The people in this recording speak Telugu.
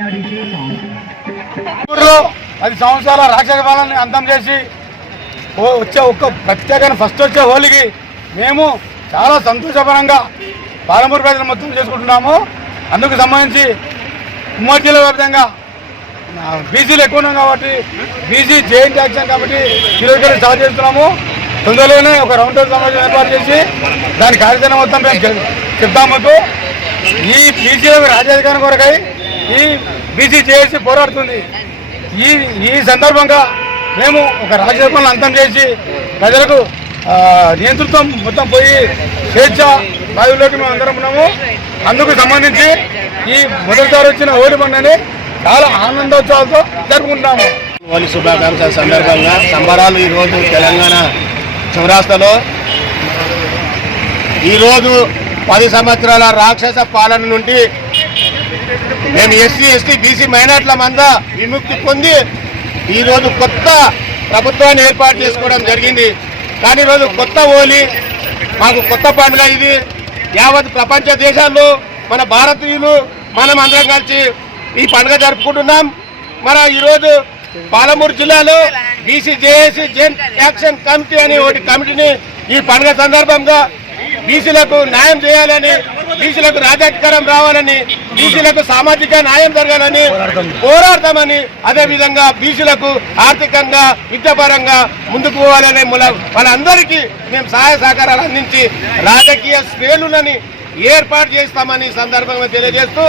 10 సంవత్సరాల రాక్షస పాలనని అంతం చేసి వచ్చే ప్రత్యేకంగా ఫస్ట్ వచ్చే హోలీకి మేము చాలా సంతోషపరంగా పాలమూరు ప్రజలు మొత్తం చేసుకుంటున్నాము. అందుకు సంబంధించి ఉమ్మడి జిల్లా వ్యాప్తంగా బీసీలు ఎక్కువ ఉన్నాం కాబట్టి బీసీ జేఎన్టీ యాక్షన్ కాబట్టి ఈరోజు స్టార్ట్ చేస్తున్నాము. తొందరలోనే ఒక రౌండ్ టేబుల్ సమావేశం ఏర్పాటు చేసి దాని కార్యాచరణ మొత్తం మేము చెప్తాము. ఈ బీసీలకు రాజ్యాధికారం కొరకై ఈ బీసీ జేఏసీ పోరాడుతుంది. ఈ సందర్భంగా మేము ఒక రాజ్యాధికారులను అంతం చేసి ప్రజలకు నియంతృత్వం మొత్తం పోయి స్వేచ్ఛ వాయువులోకి మేము అందరం ఉన్నాము. అందుకు సంబంధించి ఈ మొదటిసారి వచ్చిన హోలీ పండుగని చాలా ఆనందోత్సవాలతో జరుపుకుంటున్నాము. హోలీ శుభాకాంక్షల సందర్భంగా సంబరాలు ఈరోజు తెలంగాణ చౌరాస్తాలో ఈరోజు 10 సంవత్సరాల రాక్షస పాలన నుండి మేము ఎస్సీ ఎస్టీ బీసీ మైనార్టీల మంద విముక్తి పొంది ఈరోజు కొత్త ప్రభుత్వాన్ని ఏర్పాటు చేసుకోవడం జరిగింది. కానీ ఈరోజు కొత్త హోలీ మాకు కొత్త పండుగ. ఇది యావత్ ప్రపంచ దేశాల్లో మన భారతీయులు మనం అందరం కలిసి ఈ పండుగ జరుపుకుంటున్నాం. మన ఈరోజు పాలమూరు జిల్లాలో బీసీ జేఏసీ జెన్ యాక్షన్ కమిటీ అనే ఒకటి కమిటీని ఈ పండుగ సందర్భంగా బీసీలకు న్యాయం చేయాలని, బీసీలకు రాజాధికారం రావాలని, బీసీలకు సామాజిక న్యాయం జరగాలని పోరాడతామని, అదేవిధంగా బీసీలకు ఆర్థికంగా విద్యాపరంగా ముందుకు పోవాలని వాళ్ళందరికీ మేము సహాయ సహకారాలు అందించి రాజకీయ శ్రేణులని ఏర్పాటు చేస్తామని సందర్భంగా తెలియజేస్తూ